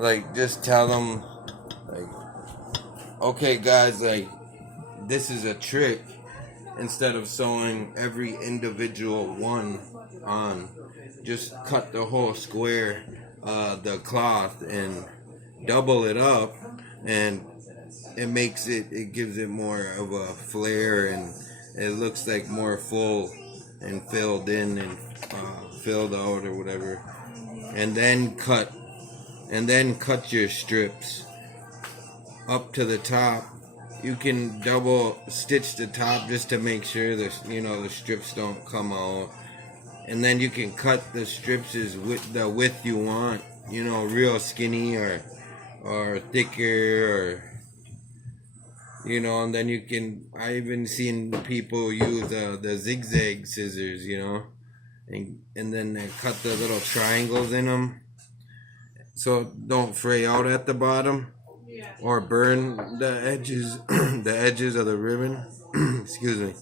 like, just tell them, like, okay, guys, like, this is a trick. Instead of sewing every individual one on, just cut the whole square, the cloth, and double it up, and it gives it more of a flare, and it looks like more full and filled in and filled out or whatever. And then cut your strips up to the top. You can double stitch the top just to make sure the strips don't come out. And then you can cut the strips with the width you want, real skinny or thicker, or and then I even seen people use the zigzag scissors, and then they cut the little triangles in them so it don't fray out at the bottom or burn the edges the edges of the ribbon. Excuse me.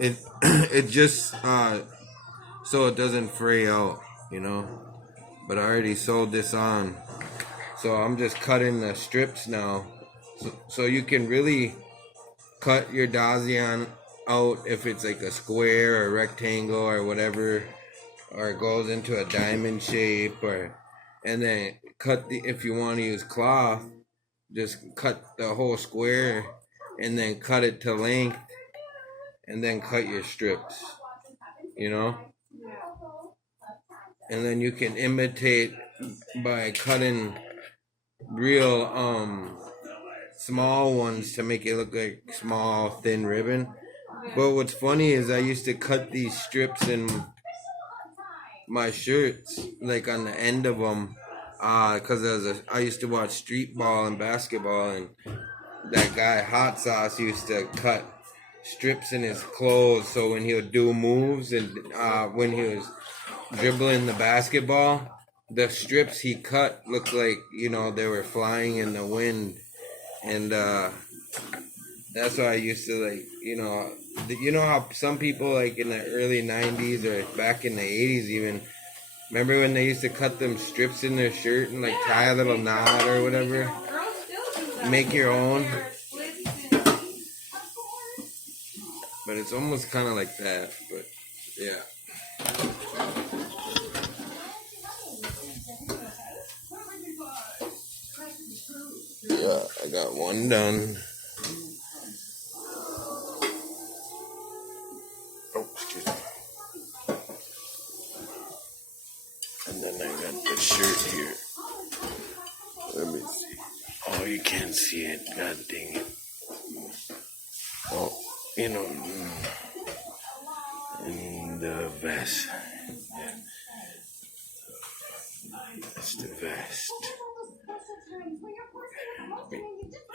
It just so it doesn't fray out, but I already sewed this on, so I'm just cutting the strips now, so you can really cut your dazian out if it's like a square or rectangle or whatever, or it goes into a diamond shape, and then if you want to use cloth, just cut the whole square and then cut it to length, and then cut your strips, and then you can imitate by cutting real small ones to make it look like small thin ribbon. But what's funny is I used to cut these strips in my shirts, like on the end of them, because I used to watch street ball and basketball, and that guy Hot Sauce used to cut strips in his clothes, so when he would do moves and when he was dribbling the basketball, the strips he cut looked like they were flying in the wind, and that's why I used to how some people like in the early 90s or back in the 80s even, remember when they used to cut them strips in their shirt and like tie a little knot or whatever, make your own. But it's almost kind of like that, but yeah. Yeah, I got one done. Oh, excuse me. And then I got the shirt here. Let me see. Oh, you can't see it. God dang it. Oh, and the vest. Yeah. That's the vest.